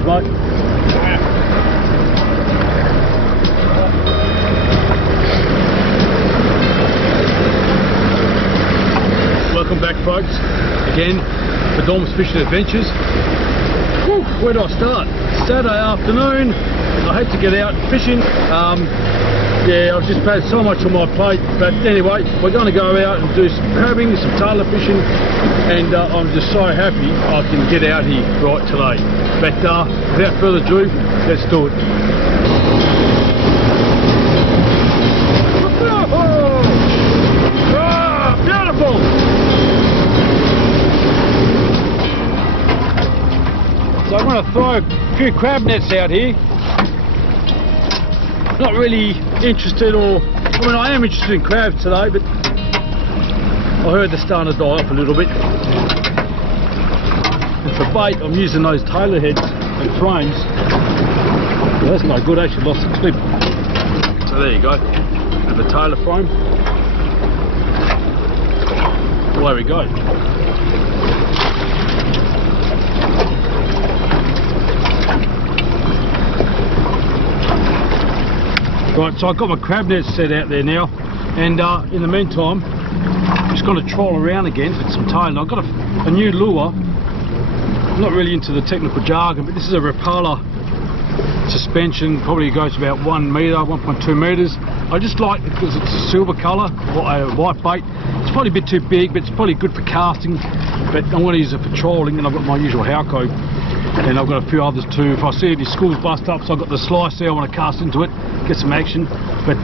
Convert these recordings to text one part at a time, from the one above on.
Thanks, mate. Welcome back, folks. Again, for Dom's Fishing Adventures. Whew, where do I start? Saturday afternoon. I hate to get out fishing. Yeah, I've just had so much on my plate, but anyway, we're going to go out and do some crabbing, some tailor fishing, and I'm just so happy I can get out here right today. But without further ado, let's do it. Oh, beautiful! So I'm going to throw a few crab nets out here. Not really interested, I am interested in crabs today, but I heard they're starting to die off a little bit. And for bait, I'm using those Tailor heads and frames. Well, that's no good, I actually lost the clip. So there you go, with the Tailor frame. Well, there we go. Right, so I've got my crab nets set out there now, and in the meantime, I'm just going to troll around again with some Tailor. I've got a new lure. I'm not really into the technical jargon, but this is a Rapala suspension, probably goes about 1 metre, 1.2 metres. I just like it because it's a silver colour, white bait. It's probably a bit too big, but it's probably good for casting, but I'm going to use it for trolling, and I've got my usual Halco. And I've got a few others too. If I see any schools bust up, so I've got the slice there, I want to cast into it, get some action, but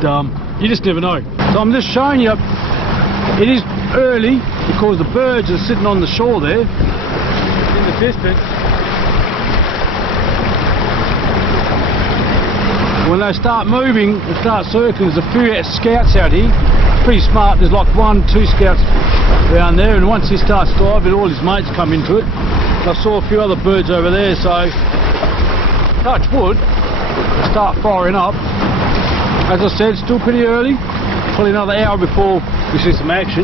you just never know. So I'm just showing you, it is early because the birds are sitting on the shore there in the distance. When they start moving and start circling, there's a few scouts out here, pretty smart. There's like 1, 2 scouts around there, and once he starts diving, all his mates come into it. I saw a few other birds over there, so touch wood, start firing up. As I said, still pretty early, probably another hour before we see some action.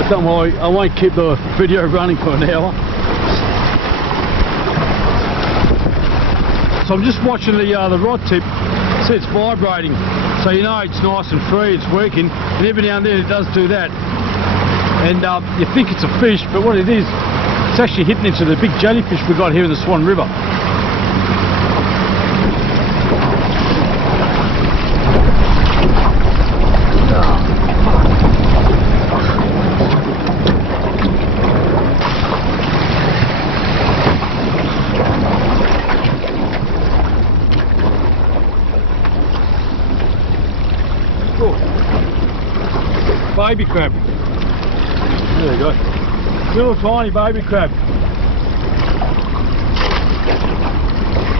But don't worry, I won't keep the video running for an hour. So I'm just watching the rod tip, see it's vibrating, so you know it's nice and free, it's working, and every now and then it does do that. And you think it's a fish, but what it is, it's actually hitting into the big jellyfish we got here in the Swan River. Oh. Baby crab. There you go. Little tiny baby crab.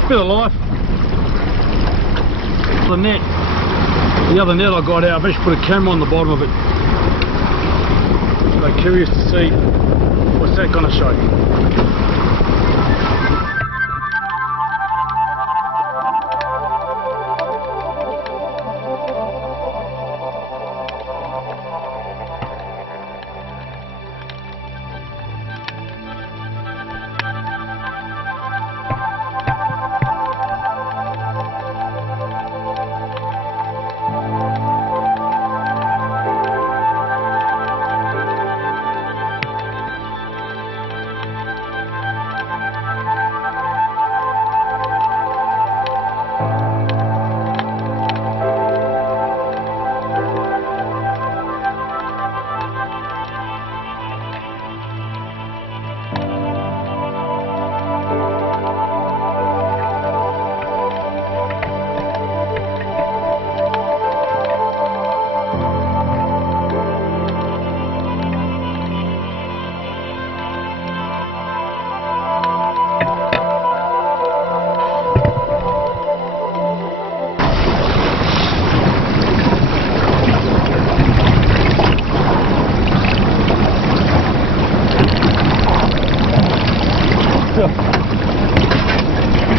Bit of life. The net. The other net I got out, I've actually put a camera on the bottom of it. So curious to see what's that going to show.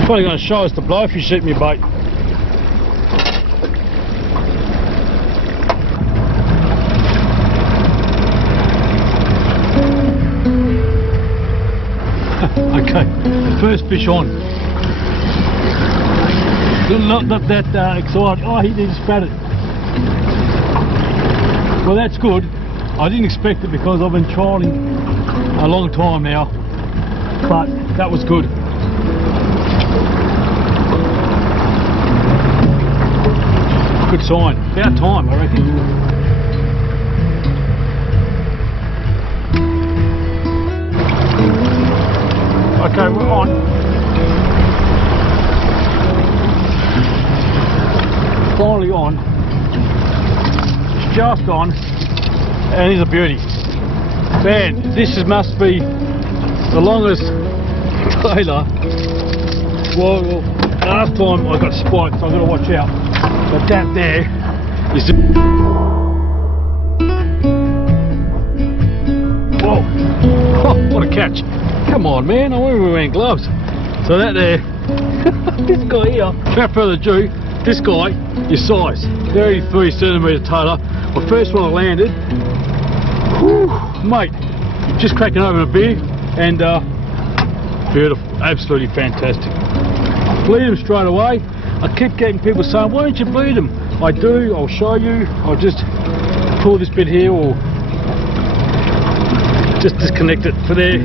Probably going to show us the blowfish eating me bait. Okay, the first fish on. Not that excited. Oh, he just spat it. Well, that's good. I didn't expect it because I've been trialling a long time now, but that was good. Good sign. About time, I reckon. Okay, we're on. Finally on. It's just on. And he's a beauty. Man, this must be the longest Tailor. Well, last time I got spiked, so I've got to watch out. But that there is... Whoa! Oh, what a catch! Come on, man, I wonder if we're wearing gloves. So that there, this guy here, without further ado, this guy is size 33 centimetre Tailor. My first one I landed, whew, mate, just cracking open a beer, and beautiful, absolutely fantastic. Bleed them straight away. I keep getting people saying, why don't you bleed them? I do, I'll show you. I'll just pull this bit here or just disconnect it for there.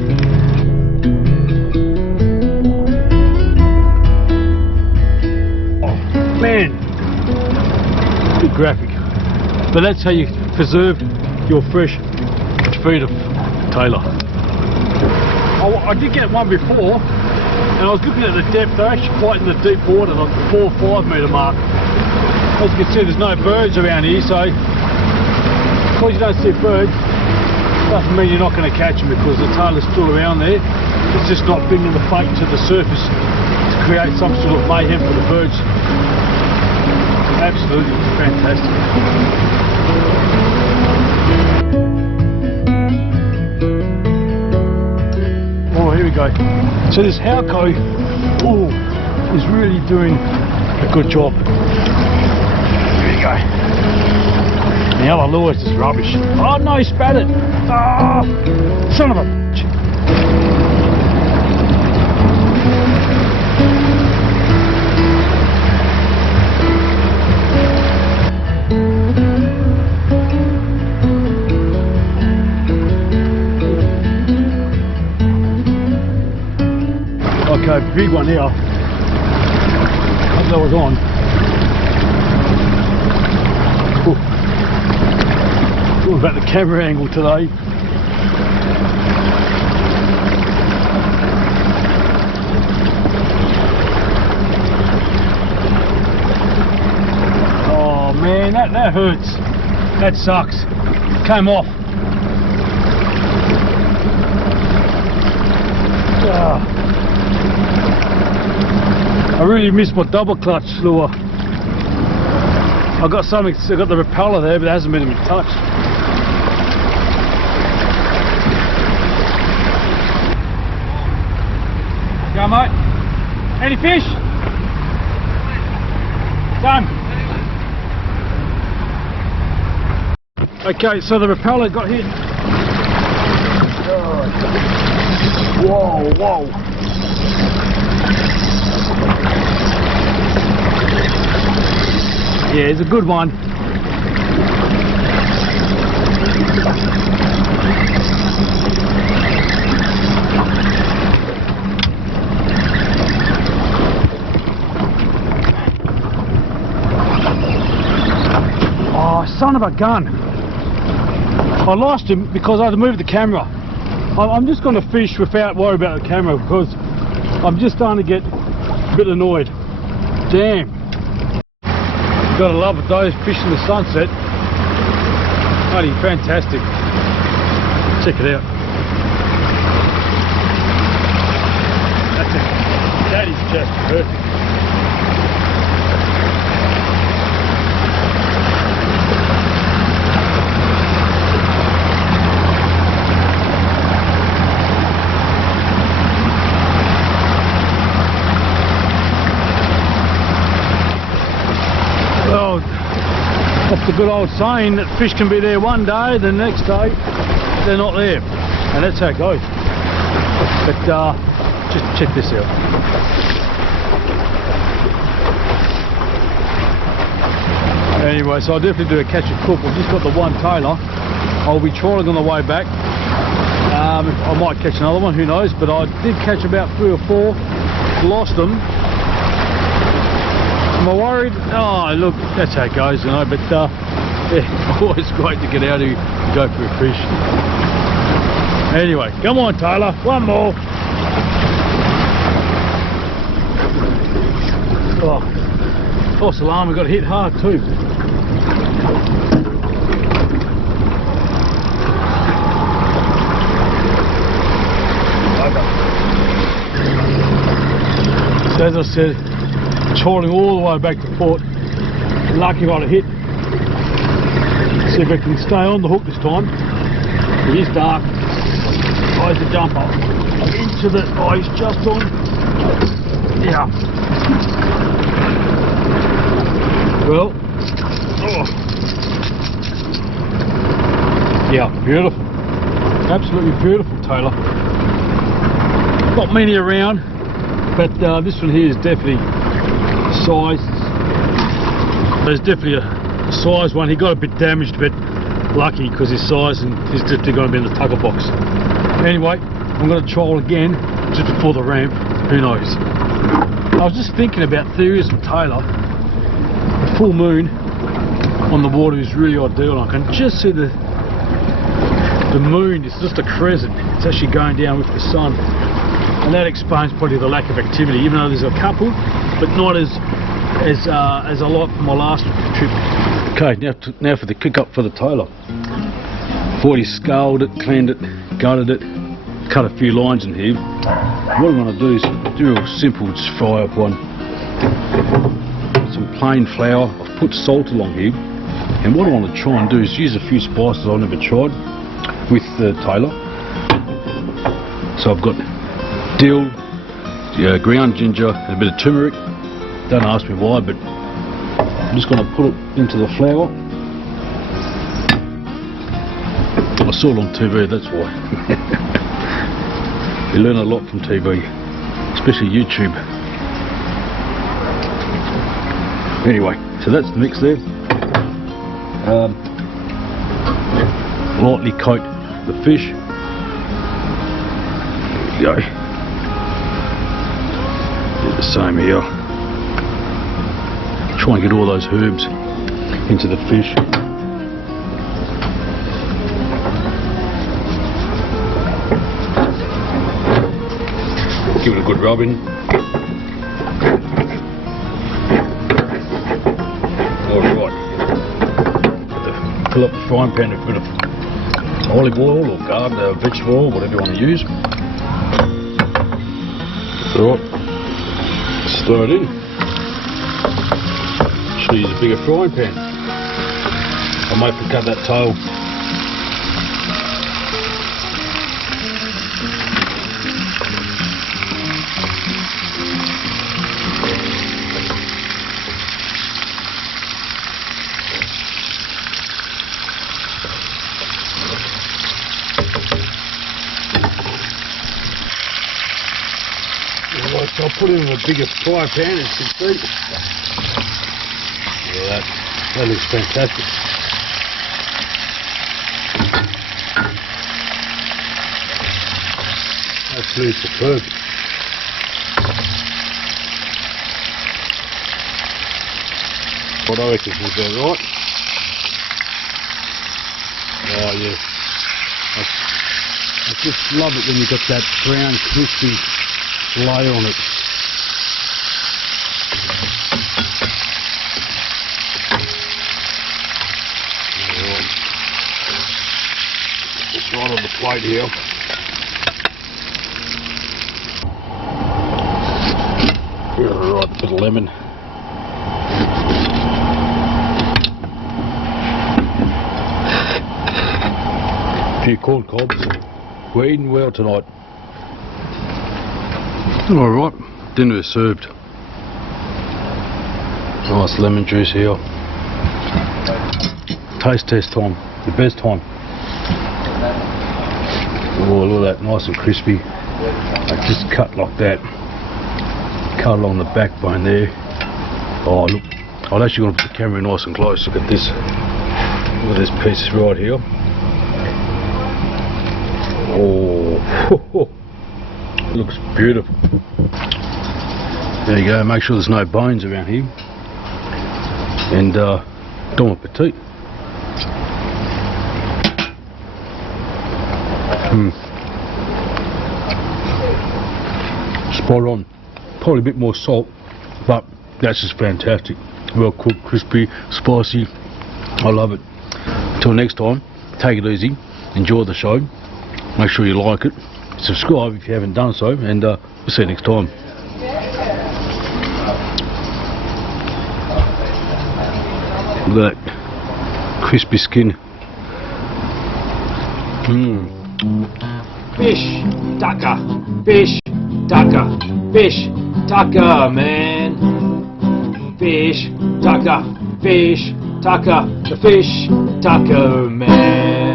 Man, bit graphic, but that's how you preserve your fresh feed of Tailor. I did get one before, and I was looking at the depth. They're actually quite in the deep water, like the 4 or 5 metre mark. As you can see, there's no birds around here, so because you don't see birds, doesn't mean you're not going to catch them, because the Tailor's still around there. It's just not bringing the bait to the surface to create some sort of mayhem for the birds. Absolutely fantastic. Oh, here we go. So this Halco, oh, is really doing a good job. Here we go. The other lure is just rubbish. Oh no, he spat it. Ah, oh, son of a bitch. Okay, big one here. Hope that was on. Ooh. All about the camera angle today. Oh man, that hurts. That sucks. Came off. Ah. I really missed my double clutch lure. I got something, I got the repeller there, but it hasn't been even touched. Go mate. Any fish? Done. Okay, so the repeller got hit. Whoa, whoa. Yeah, it's a good one. Oh, son of a gun. I lost him because I had to move the camera. I'm just going to fish without worry about the camera, because I'm just starting to get a bit annoyed. Damn. Gotta love it though, fishing the sunset. Bloody fantastic. Check it out. That's it. That is just perfect. Well, that's the good old saying that fish can be there one day, the next day they're not there, and that's how it goes. But just check this out. Anyway, so I'll definitely do a catch and cook. I've just got the one Tailor. I'll be trawling on the way back. I might catch another one, who knows, but I did catch about 3 or 4, lost them. Am I worried? Oh, look, that's how it goes, you know, but yeah, always great to get out here and go for a fish. Anyway, come on Tailor, one more. Oh, false alarm, we got hit hard too. So as I said, trawling all the way back to port. Lucky I got a hit. See if I can stay on the hook this time. It is dark. Tries to jump up into the ice just on. Yeah. Well. Oh. Yeah, beautiful. Absolutely beautiful Tailor. Not many around, but this one here is definitely size. There's definitely a size one. He got a bit damaged, but lucky because his size, and he's definitely going to be in the tugger box. Anyway, I'm going to trawl again just before the ramp. Who knows? I was just thinking about theories of Tailor. The full moon on the water is really ideal. I can just see the moon. It's just a crescent. It's actually going down with the sun. And that explains probably the lack of activity, even though there's a couple, but not as a lot from my last trip. Okay, now for the kick up for the Tailor. Thought he scaled it, cleaned it, gutted it, cut a few lines in here. What I'm going to do is do a simple just fry up one. Some plain flour. I've put salt along here, and what I want to try and do is use a few spices I've never tried with the Tailor. So I've got dill, ground ginger, and a bit of turmeric. Don't ask me why, but I'm just going to put it into the flour. I saw it on TV, that's why. You learn a lot from TV, especially YouTube. Anyway, so that's the mix there. Lightly coat the fish. There we go. Do the same here. Try and get all those herbs into the fish. Give it a good rubbing. Alright. Fill up the frying pan with a bit of olive oil or garden, vegetable oil, whatever you want to use. Alright. Stir it in. Should use a bigger frying pan. I might cut that tail. Alright, so I'll put it in a bigger frying pan, as you can see. Yeah, that looks fantastic. Absolutely superb. What I reckon is about right. Oh yeah. I just love it when you got that brown crispy layer on it. It's right on the plate here. Right, bit of lemon. A few corn cobs. We're eating well tonight. Alright, dinner is served. Nice lemon juice here. Taste test time, the best time. Oh, look at that, nice and crispy. I just cut like that. Cut along the backbone there. Oh look, I'm actually going to put the camera nice and close. Look at this. Look at this piece right here. Oh, looks beautiful. There you go. Make sure there's no bones around here. And bon appetit. Spot on. Probably a bit more salt, but that's just fantastic. Well cooked, crispy, spicy. I love it. Till next time, take it easy, enjoy the show, make sure you like it, subscribe if you haven't done so, and we'll see you next time. Look at that crispy skin. Fish tucker, fish tucker, fish tucker, man. Fish tucker, the fish tucker, man.